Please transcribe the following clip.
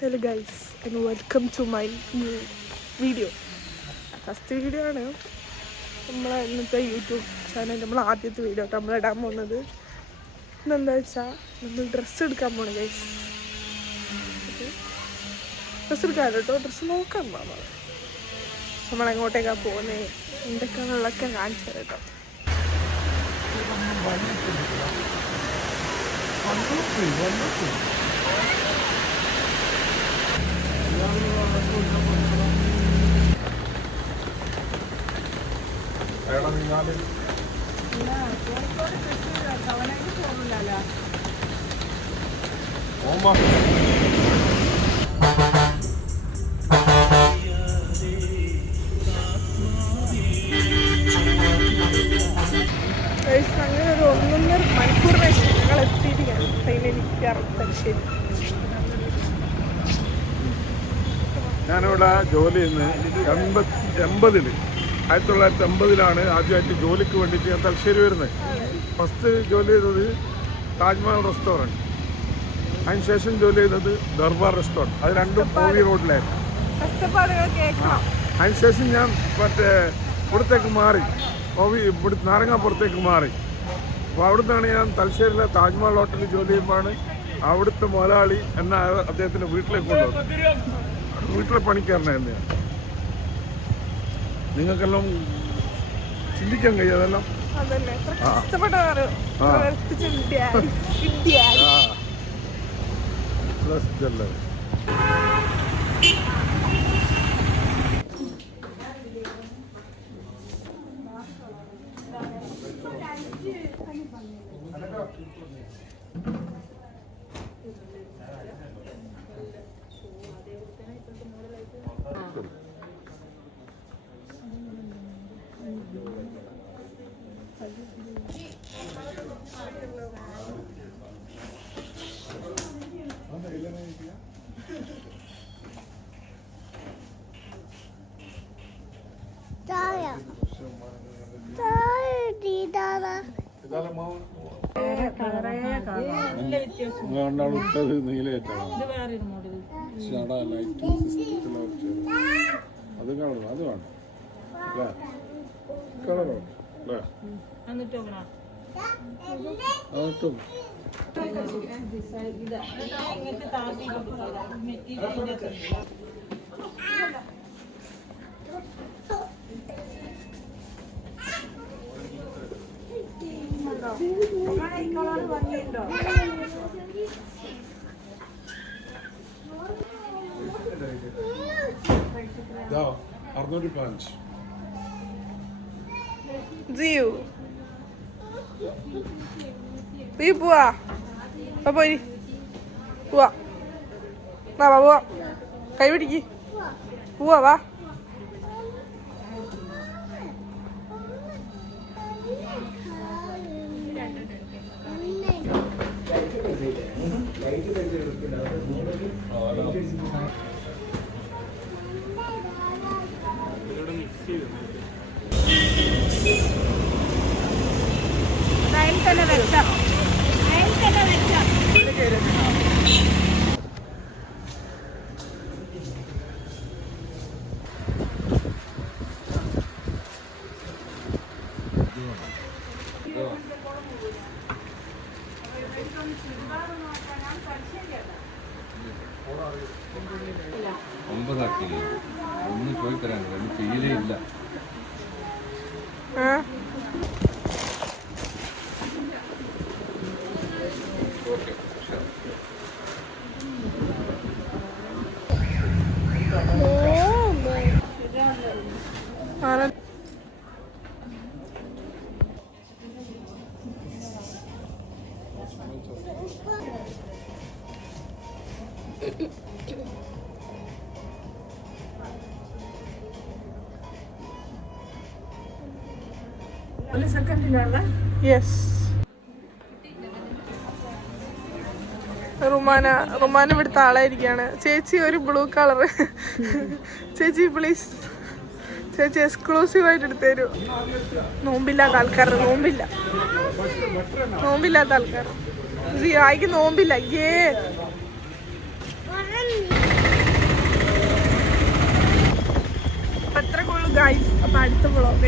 Hello guys and welcome to my new video. First video ആണ് നമ്മളെ ഇന്നത്തെ YouTube channel. നമ്മൾ ആദ്യത്തെ വീഡിയോ ആയിട്ട് നമ്മളിടാൻ പോകുന്നത്. ഇന്നെന്താ വെച്ചാൽ നമ്മൾ ഡ്രസ്സ് എടുക്കാൻ പോകണം ഗൈസ്. ഡ്രസ്സ് എടുക്കാൻ കേട്ടോ, ഡ്രസ്സ് നോക്കാൻ പോകണം. നമ്മളെങ്ങോട്ടേക്കാണ് പോകുന്നത്, എന്തൊക്കെയാണെന്നുള്ളതൊക്കെ കാണിച്ചു തരാം കേട്ടോ. അങ്ങനെ ഒരു 1.5 മണിക്കൂറിന് ശേഷം ഞങ്ങൾ എത്തിയിരിക്കുകയാണ് ഫൈനലി തലശ്ശേരി. ഞാനിവിടെ ജോലി ചെയ്യുന്നത് 1980 ആദ്യമായിട്ട് ജോലിക്ക് വേണ്ടിയിട്ട് ഞാൻ തലശ്ശേരി വരുന്നത്. ഫസ്റ്റ് ജോലി ചെയ്തത് താജ്മഹൽ റെസ്റ്റോറൻറ്റ്, അതിനുശേഷം ജോലി ചെയ്തത് ദർബാർ റെസ്റ്റോറൻറ്റ്. അത് രണ്ടും പൂവി റോഡിലായിരുന്നു. അതിനുശേഷം ഞാൻ ഇവിടത്തേക്ക് മാറി, ഇവിടെ നാരങ്ങാപ്പുറത്തേക്ക് മാറി. അപ്പോൾ അവിടുന്നാണ് ഞാൻ തലശ്ശേരിയിലെ താജ്മഹൽ ഹോട്ടലിൽ ജോലി ചെയ്യുമ്പോഴാണ് അവിടുത്തെ മുതലാളി എന്നെ അദ്ദേഹത്തിൻ്റെ വീട്ടിലേക്ക് കൊണ്ടുവന്നത്. വീട്ടിലെ പണിക്കാരനായിരുന്നു ഞാൻ. നിങ്ങൾക്കെല്ലാം ചിന്തിക്കാൻ കഴിയും അതെല്ലാം. ഇട്ടത് നീലയായിട്ടാണ്. അത് കാണുന്നു, അത് വേണം അല്ലേ? കളറോ അല്ലേ? അതിട്ടും $605. നീ പോവാ പോയി പോവാ, പോവാ, കൈ പിടിക്ക്, പോവാ വാ. ഒന്നും ചോദിത്തരാൻ ഫീലേ ഇല്ല. യെസ്, റുമാന ഇവിടുത്തെ ആളായിരിക്കാണ്. ചേച്ചി ഒരു ബ്ലൂ കളർ. ചേച്ചി പ്ലീസ്, ചേച്ചി എക്സ്ക്ലൂസീവ് ആയിട്ട് എടുത്തു തരൂ. നോമ്പില്ലാത്ത ആൾക്കാർ, നോമ്പില്ലാത്ത ആൾക്കാർ. ആയിക്ക് നോമ്പില്ല. ഗൈസ്. അപ്പോൾ അടുത്ത വ്ളോഗ്